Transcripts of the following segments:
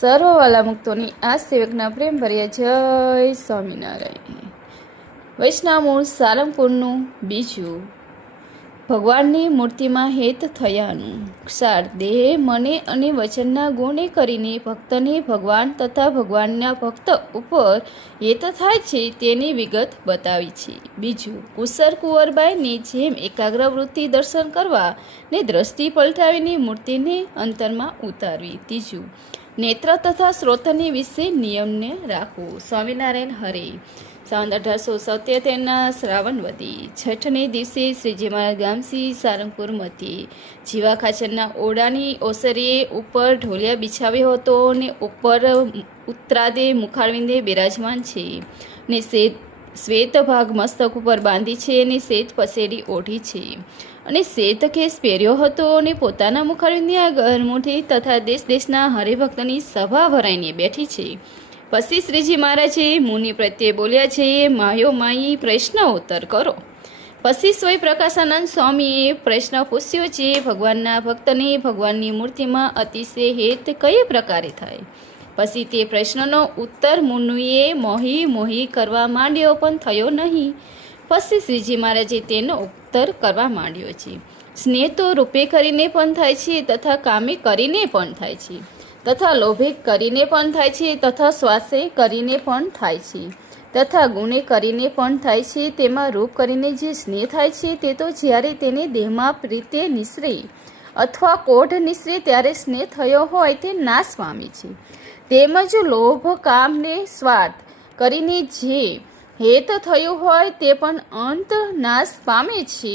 સર્વવાલા મુક્તોની આ સેવકના પ્રેમ ભર્યા જય સ્વામિનારાયણ. વૈષ્ણવ સારંગપુરનું બીજું. ભગવાનની મૂર્તિમાં હેત થયાનું ક્ષાર દેહ મને અને વચનના ગુણે કરીને ભક્તને ભગવાન તથા ભગવાનના ભક્ત ઉપર હેત થાય છે તેની વિગત બતાવી છે. બીજું, કુસર કુંવરબાઈને જેમ એકાગ્રવૃત્તિ દર્શન કરવા ને દ્રષ્ટિ પલટાવીને મૂર્તિને અંતરમાં ઉતારવી. ત્રીજું, નેત્ર તથા શ્રોતની વિશે નિયમને રાખવું. સ્વામિનારાયણ હરે. સંવત 1877 શ્રાવણવદી છઠને દિવસે શ્રીજી મહારાજ ગામસી સારંગપુર મધ્યે જીવા ખાચરના ઓરડાની ઓસરીએ ઉપર ઢોલિયા બિછાવ્યો હતો ને ઉપર ઉત્તરાદે મુખારવિંદે બિરાજમાન છે ને શ્વેત ભાગ મસ્તક ઉપર બાંધી છે અને શ્વેત પસેડી ઓઢી છે અને શ્વેત કેસ પહેર્યો હતો અને પોતાના મુખારવિંદની આગળ મુઠી તથા દેશ દેશના હરિભક્તની સભા ભરાઈને બેઠી છે. પછી શ્રીજી મહારાજે મુનિ પ્રત્યે બોલ્યા છે, માયો માઈ પ્રશ્ન ઉત્તર કરો. પછી સ્વય પ્રકાશાનંદ સ્વામીએ પ્રશ્ન પૂછ્યો છે, ભગવાનના ભક્તને ભગવાનની મૂર્તિમાં અતિશય હેત કઈ પ્રકારે થાય? પછી તે પ્રશ્નનો ઉત્તર મુનિએ મોહી કરવા માંડ્યો પણ થયો નહીં. પછી શ્રીજી મહારાજે તેનો ઉત્તર કરવા માંડ્યો છે. સ્નેહ તો રૂપે કરીને પણ થાય છે તથા કામે કરીને પણ થાય છે તથા લોભે કરીને પણ થાય છે તથા શ્વાસે કરીને પણ થાય છે તથા ગુણે કરીને પણ થાય છે. તેમાં રૂપ કરીને જે સ્નેહ થાય છે તે તો જ્યારે તેને દેહમાં પ્રીતે નિસરે અથવા કોઢ નિસરે ત્યારે સ્નેહ થયો હોય તે નાશ પામે છે. તેમજ લોભ કામ ને સ્વાર્થ કરીને જે હેત થયું હોય તે પણ અંત નાશ પામે છે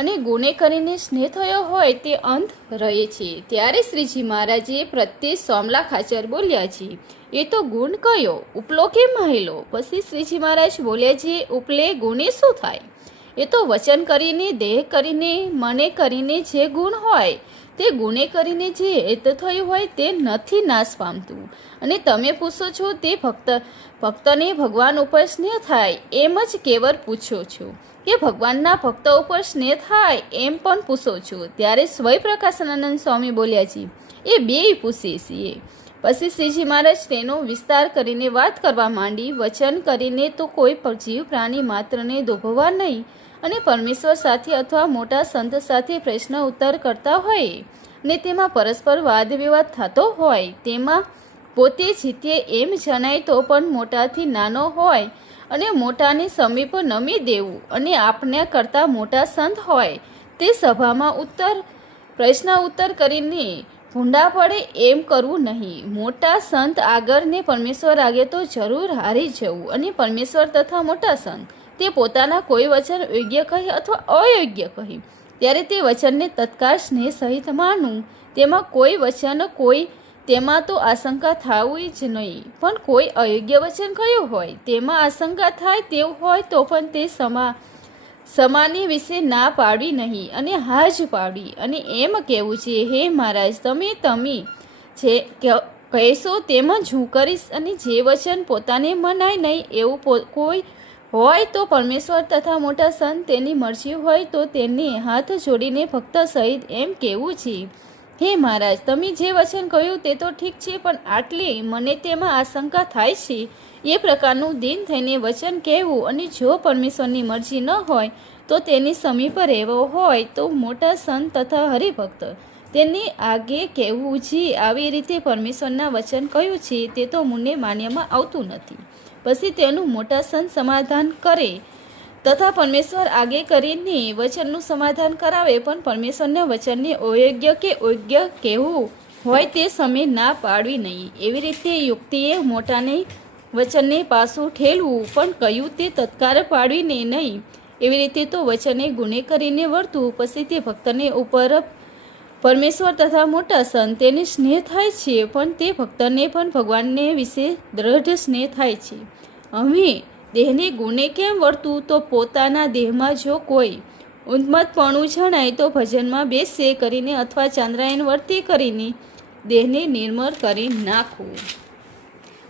અને ગુણે કરીને સ્નેહ થયો હોય તે અંત રહે છે. ત્યારે શ્રીજી મહારાજે પ્રત્યે સોમલા ખાચર બોલ્યા છે, એ તો ગુણ કયો, ઉપલો કે મહેલો? પછી શ્રીજી મહારાજ બોલ્યા છે, ઉપલે ગુણે શું થાય? એ તો વચન કરીને દેહ કરીને મને કરીને જે ગુણ હોય તે ગુણે કરીને જે હેત થયું હોય તે નથી નાશ પામતું. અને તમે પૂછો છો તે ભક્તને ભગવાન ઉપર સ્નેહ થાય એમ જ કેવળ પૂછો છો કે ભગવાનના ભક્ત ઉપર સ્નેહ થાય એમ પણ પૂછો છો? ત્યારે સ્વય પ્રકાશાનંદ સ્વામી બોલ્યા છે, એ બેય પૂછે છીએ. પછી શ્રીજી મહારાજ તેનો વિસ્તાર કરીને વાત કરવા માંડી. વચન કરીને તો કોઈ જીવ પ્રાણી માત્રને દોભવા નહીં અને પરમેશ્વર સાથે અથવા મોટા સંત સાથે પ્રશ્ન ઉત્તર કરતા હોય ને તેમાં પરસ્પર વાદ વિવાદ થતો હોય તેમાં પોતે જીતે એમ જણાય તો પણ મોટાથી નાનો હોય અને મોટાની સમીપ નમી દેવું અને આપને કરતાં મોટા સંત હોય તે સભામાં પ્રશ્ન ઉત્તર કરીને ભૂંડા પડે એમ કરવું નહીં. મોટા સંત આગળ ને પરમેશ્વર આગળ તો જરૂર હારી જવું અને પરમેશ્વર તથા મોટા સંત તે પોતાના કોઈ વચન યોગ્ય કહે અથવા અયોગ્ય કહે ત્યારે તે વચનને તત્કાળ સ્નેહ સહિત માનવું. તેમાં કોઈ વચન તેમાં તો આશંકા થવી જ નહીં, પણ કોઈ અયોગ્ય વચન કયું હોય તેમાં આશંકા થાય તેવું હોય તો પણ તે સમાની વિશે ના પાડવી નહીં અને હા જ પાડવી અને એમ કહેવું છે, હે મહારાજ તમે જે કહેશો તેમ જ હું કરીશ. અને જે વચન પોતાને મનાય નહીં એવું કોઈ હોય તો પરમેશ્વર તથા મોટા સંત તેની મરજી હોય તો તેને હાથ જોડીને ભક્ત સહિત એમ કહેવું છે, હે મહારાજ તમે જે વચન કહ્યું તે તો ઠીક છે, પણ આટલી મને તેમાં આશંકા થાય છે એ પ્રકારનું દિન થઈને વચન કહેવું. અને જો પરમેશ્વરની મરજી ન હોય તો તેની સમીપ રહેવો હોય તો મોટા સંત તથા હરિભક્ત તેને આગે કહેવું છે. આવી રીતે પરમેશ્વરના વચન કહ્યું છે તે તો મુને માન્યમાં આવતું નથી. પછી તેનું મોટા સંત સમાધાન કરે તથા પરમેશ્વર આગે કરીને વચનનું સમાધાન કરાવે, પણ પરમેશ્વરના વચનને અયોગ્ય કે યોગ્ય કહેવું હોય તે સમય ના પાડવી નહીં. એવી રીતે યુક્તિએ મોટાને વચનને પાછું ઠેલવું પણ કહ્યું તે તત્કાળ પાડવીને નહીં. એવી રીતે તો વચને ગુણે કરીને વર્તવું. પછી તે ભક્તને ઉપર પરમેશ્વર તથા મોટા સંત તેને સ્નેહ થાય છે, પણ તે ભક્તને પણ ભગવાનને વિશે દ્રઢ સ્નેહ થાય છે. હવે દેહને ગુણે કેમ વર્તવું? તો પોતાના દેહમાં જો કોઈ ઉન્મત્તપણું જણાય તો ભજનમાં બેસે કરીને અથવા ચાંદ્રાયણ વર્તી કરીને દેહને નિર્મળ કરી નાખવું.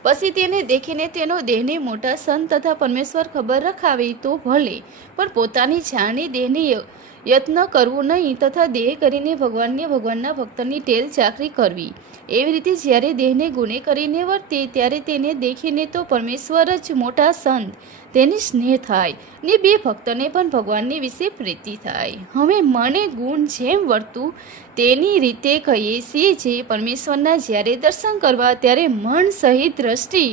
પછી તેને દેખીને તેનો દેહને મોટા સંત તથા પરમેશ્વર ખબર રખાવી તો ભલે, પણ પોતાની જાણી દેહને યત્ન કરવું નહીં તથા દેહ કરીને ભગવાનના ભક્તની ટેલ ચાકરી કરવી. એવી રીતે જ્યારે દેહને ગુણે કરીને વર્તે ત્યારે તેને દેખીને તો પરમેશ્વર જ મોટા સંત તેને સ્નેહ થાય ને બે ભક્તને પણ ભગવાનની વિશે પ્રીતિ થાય. હવે મને ગુણ જેમ વર્તું તેની રીતે કહીએ છીએ જે પરમેશ્વરના જ્યારે દર્શન કરવા ત્યારે મન સહિત દ્રષ્ટિ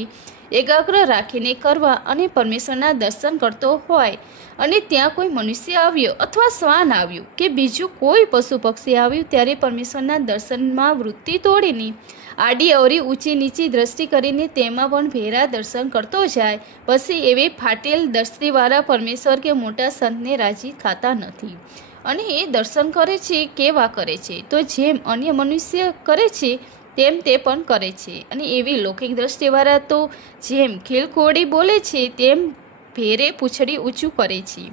એકાગ્ર રાખીને કરવા અને પરમેશ્વરના દર્શન કરતો હોય અને ત્યાં કોઈ મનુષ્ય આવ્યો અથવા શ્વાન આવ્યું કે બીજું કોઈ પશુ પક્ષી આવ્યું ત્યારે પરમેશ્વરના દર્શનમાં વૃત્તિ તોડીને આડી અવરી ઊંચી નીચી દ્રષ્ટિ કરીને તેમાં પણ ભેરા દર્શન કરતો જાય. પછી એવી ફાટેલ દ્રષ્ટિવાળા પરમેશ્વર કે મોટા સંતને રાજી થતા નથી અને એ દર્શન કરે છે. કેવા કરે છે? તો જેમ અન્ય મનુષ્ય કરે છે તેમ તે પણ કરે છે. અને એવી લૌકિક દ્રષ્ટિવાળા તો જેમ ખીલખોડી બોલે છે તેમ ભેરે પૂંછડી ઊંચું કરે છે.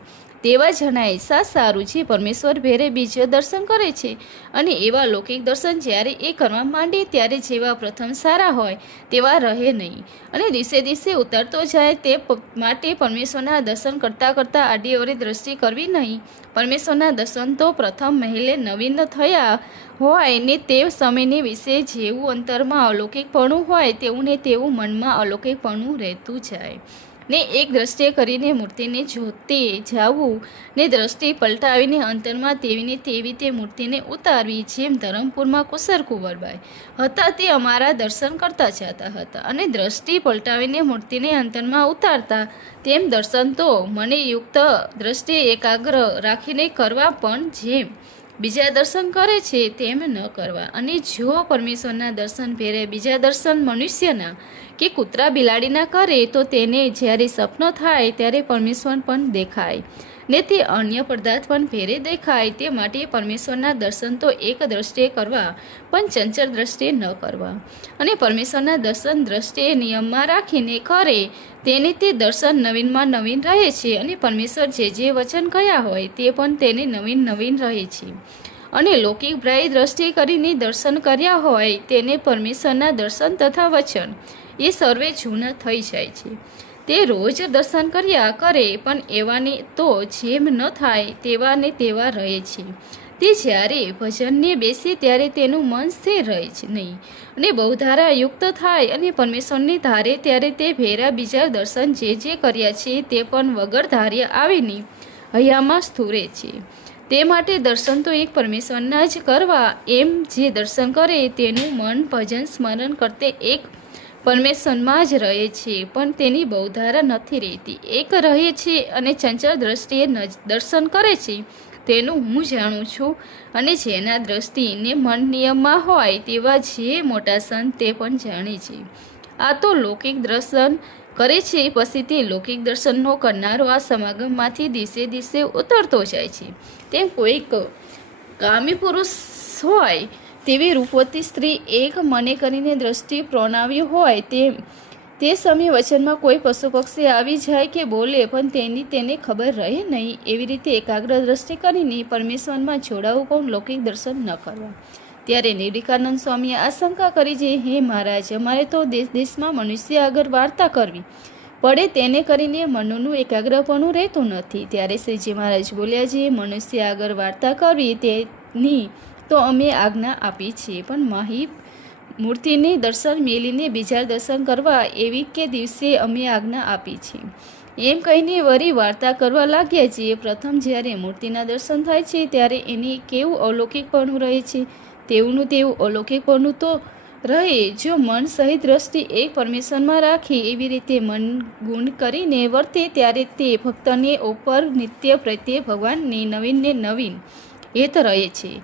તેવા જણાય સારું છે પરમેશ્વર ભેરે બીજો દર્શન કરે છે. અને એવા લૌકિક દર્શન જ્યારે એ કરવા માંડે ત્યારે જેવા પ્રથમ સારા હોય તેવા રહે નહીં અને દિવસે દિવસે ઉતરતો જાય. તે માટે પરમેશ્વરના દર્શન કરતાં કરતાં આડી અવળી દ્રષ્ટિ કરવી નહીં. પરમેશ્વરના દર્શન તો પ્રથમ મહેલે નવીન થયા હોય ને તે સમયને વિશે જેવું અંતરમાં અલૌકિકપણું હોય તેવું ને તેવું મનમાં અલૌકિકપણું રહેતું જાય ને એક દ્રષ્ટિએ કરીને મૂર્તિને જોતે જાવું ને દ્રષ્ટિ પલટાવીને અંતરમાં તેવીને તેવી તે મૂર્તિને ઉતારવી. જેમ ધરમપુરમાં કુસર કુંવરબાઈ હતા તે અમારા દર્શન કરતા જતા હતા અને દ્રષ્ટિ પલટાવીને મૂર્તિને અંતરમાં ઉતારતા તેમ દર્શન તો મને યુક્ત દ્રષ્ટિએ એકાગ્ર રાખીને કરવા પણ જેમ બીજા દર્શન કરે છે તેમ ન કરવા. અને જો પરમેશ્વરના દર્શન ભેરે બીજા દર્શન મનુષ્યના કે કૂતરા બિલાડીના કરે તો તેને જ્યારે સપનો થાય ત્યારે પરમેશ્વર પણ દેખાય ને તે અન્ય પદાર્થ પણ ભેરે દેખાય. તે માટે પરમેશ્વરના દર્શન તો એક દ્રષ્ટિએ કરવા પણ ચંચળ દ્રષ્ટિએ ન કરવા. અને પરમેશ્વરના દર્શન દ્રષ્ટિએ નિયમમાં રાખીને કરે તેને તે દર્શન નવીનમાં નવીન રહે છે. અને પરમેશ્વર જે વચન કયા હોય તે પણ તેને નવીન રહે છે. અને લૌકિક બ્રાહ્ય દ્રષ્ટિ કરીને દર્શન કર્યા હોય તેને પરમેશ્વરના દર્શન તથા વચન એ સર્વે જૂના થઈ જાય છે. તે રોજ દર્શન કર્યા કરે પણ એવાને તો જેમ ન થાય તેવા ને તેવા રહે છે. તે જ્યારે ભજનને બેસે ત્યારે તેનું મન સ્થિર રહે છે નહીં અને બહુધારા યુક્ત થાય અને પરમેશ્વરને ધારે ત્યારે તે ભેરા બીજા દર્શન જે કર્યા છે તે પણ વગર ધાર્યા આવીને હૈયામાં સ્થુરે છે. તે માટે દર્શન તો એક પરમેશ્વરના જ કરવા. એમ જે દર્શન કરે તેનું મન ભજન સ્મરણ કરતે એક પરમેશ્વરમાં જ રહે છે પણ તેની બહુધારા નથી રહેતી, એક રહે છે. અને ચંચળ દ્રષ્ટિએ દર્શન કરે છે તેનું હું જાણું છું. અને જેના દ્રષ્ટિને મન નિયમમાં હોય તેવા જે મોટા સંત તે પણ જાણે છે. આ તો લૌકિક દર્શન કરે છે પછી તે લૌકિક દર્શનનો કરનારો આ સમાગમમાંથી દિવસે દિવસે ઉતરતો જાય છે. તેમ કોઈક કામી પુરુષ હોય તેવી રૂપવતી સ્ત્રી એક મને કરીને દ્રષ્ટિ પ્રોણાવ્યું હોય તે સમયે વચનમાં કોઈ પશુ પક્ષી આવી જાય કે બોલે પણ તેને ખબર રહે નહીં. એવી રીતે એકાગ્ર દ્રષ્ટિ કરીને પરમેશ્વરમાં જોડાવું પણ લૌકિક દર્શન ન કરવા. ત્યારે નિર્વિકાનંદ સ્વામીએ આશંકા કરી છે, હે મહારાજ, અમારે તો દેશ દેશમાં મનુષ્ય આગળ વાર્તા કરવી પડે તેને કરીને મનનું એકાગ્રપણું રહેતું નથી. ત્યારે શ્રીજી મહારાજ બોલ્યા છે, મનુષ્ય આગળ વાર્તા કરવી તેની તો અમે આજ્ઞા આપી છે પણ માહી મૂર્તિને દર્શન મેલીને બીજા દર્શન કરવા એવી કે દિવસે અમે આજ્ઞા આપી છે. એમ કહીને વળી વાર્તા કરવા લાગ્યા છીએ. પ્રથમ જ્યારે મૂર્તિના દર્શન થાય છે ત્યારે એની કેવું અલૌકિકપણું રહે છે તેવું અલૌકિકપણું તો રહે. જો મન સહિત દ્રષ્ટિ એક પરમેશ્વરમાં રાખી એવી રીતે મન ગુણ કરીને વર્તે ત્યારે તે ભક્તને ઉપર નિત્ય પ્રત્યે ભગવાનને નવીન હેત રહે છે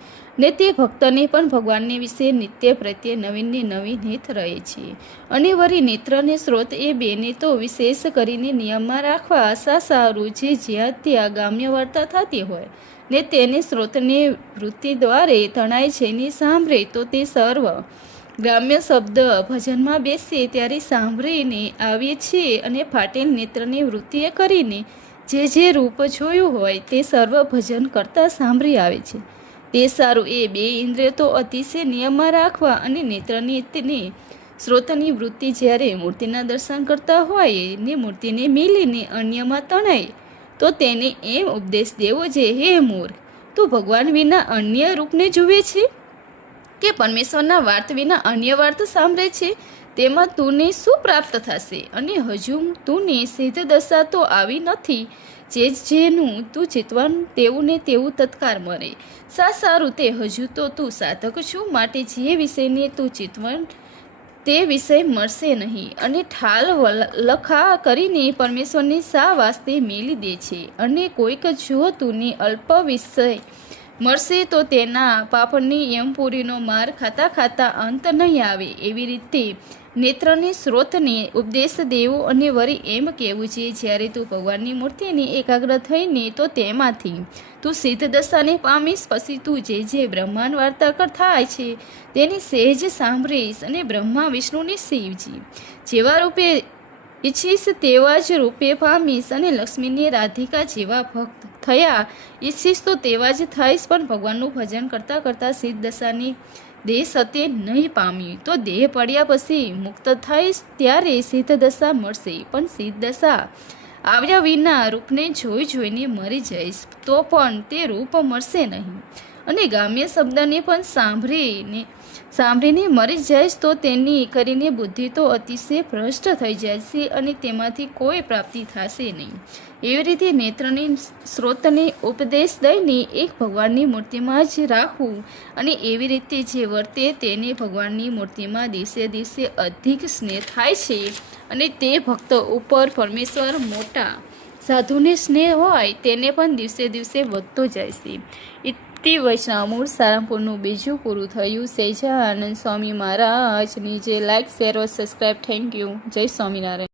ને તે ભક્તને પણ ભગવાનને વિશે નિત્ય પ્રત્યે નવીન હેત રહે છે. અને વળી નેત્રને સ્ત્રોત એ બેને તો વિશેષ કરીને નિયમમાં રાખવા સારું જે જ્યાં ત્યાં ગામ્ય વાર્તા થતી હોય ને તેને સ્ત્રોતને વૃત્તિ દ્વારે તણાઈ જઈને સાંભળે તો તે સર્વ ગ્રામ્ય શબ્દ ભજનમાં બેસે ત્યારે સાંભળીને આવીએ છીએ. અને ફાટેલ નેત્રની વૃત્તિએ કરીને જે રૂપ જોયું હોય તે સર્વ ભજન કરતાં સાંભળી આવે છે તે સારું. એ બે ઇન્દ્રિયો તો અતિશય નિયમમાં રાખવા અને નેત્રની સ્ત્રોતની વૃત્તિ જ્યારે મૂર્તિના દર્શન કરતા હોય ને મૂર્તિને મિલીને અન્યમાં તણાય તો તેને એમ ઉપદેશ દેવો છે, હે મૂર્ખ, તું ભગવાન વિના અન્ય રૂપને જુએ છે કે પરમેશ્વરના વાર્ત વિના અન્ય વાર્ત સાંભળે છે? તેમાં તુને શું પ્રાપ્ત થશે? અને હજુ તુને સિદ્ધ દશા તો આવી નથી. જેનું તું ચિતવન તેવું ને તેવું તત્કાળ મળે. સારું તે હજુ તો તું સાધક છું, માટે જે વિષયને તું ચિતવન તે વિષય મળશે નહીં. અને ઠાલ લખા કરીને પરમેશ્વરની સા વાસ્તે મેલી દે છે. અને કોઈક જો તુને અલ્પ વિષય મળશે તો તેના પાપની યમપુરીનો માર ખાતા ખાતા અંત નહીં આવે. એવી રીતે નેત્રને સ્ત્રોતને ઉપદેશ દેવો અને વળી એમ કહેવું છે, જ્યારે તું ભગવાનની મૂર્તિને એકાગ્ર થઈને તો તેમાંથી તું સિદ્ધ દશાને પામીશ. પછી તું જે બ્રહ્માંડ વાર્તા થાય છે તેની સહેજ સાંભળીશ. અને બ્રહ્મા વિષ્ણુને શિવજી જેવા રૂપે ઈચ્છીશ તેવા જ રૂપે પામીશ. અને લક્ષ્મીને રાધિકા જેવા ભક્ત થયા ઈચ્છીશ તો તેવા જ થઈશ. પણ ભગવાનનું ભજન કરતાં કરતાં સિદ્ધ દશાની દેહ સત્ય નહીં પામ્યું તો દેહ પડ્યા પછી મુક્ત થઈશ ત્યારે સિદ્ધ દશા મળશે. પણ સિદ્ધ દશા આવ્યા વિના રૂપને જોઈને મરી જઈશ તો પણ તે રૂપ મળશે નહીં. અને ગામ્ય શબ્દને પણ સાંભળીને મરી જઈશ તો તેની કરીને બુદ્ધિ તો અતિશય ભ્રષ્ટ થઈ જાય છે અને તેમાંથી કોઈ પ્રાપ્તિ થશે નહીં. એવી રીતે નેત્રને સ્ત્રોતને ઉપદેશ દઈને એક ભગવાનની મૂર્તિમાં જ રાખવું. અને એવી રીતે જે વર્તે તેને ભગવાનની મૂર્તિમાં દિવસે દિવસે અધિક સ્નેહ થાય છે. અને તે ભક્ત ઉપર પરમેશ્વર મોટા સાધુને સ્નેહ હોય તેને પણ દિવસે દિવસે વધતો જાય છે. ઇતિ વૈષ્ણવ સારંગપુરનું બીજું પૂરું થયું. સહેજાનંદ સ્વામી મહારાજની જે like share subscribe. Thank you. જય સ્વામિનારાયણ.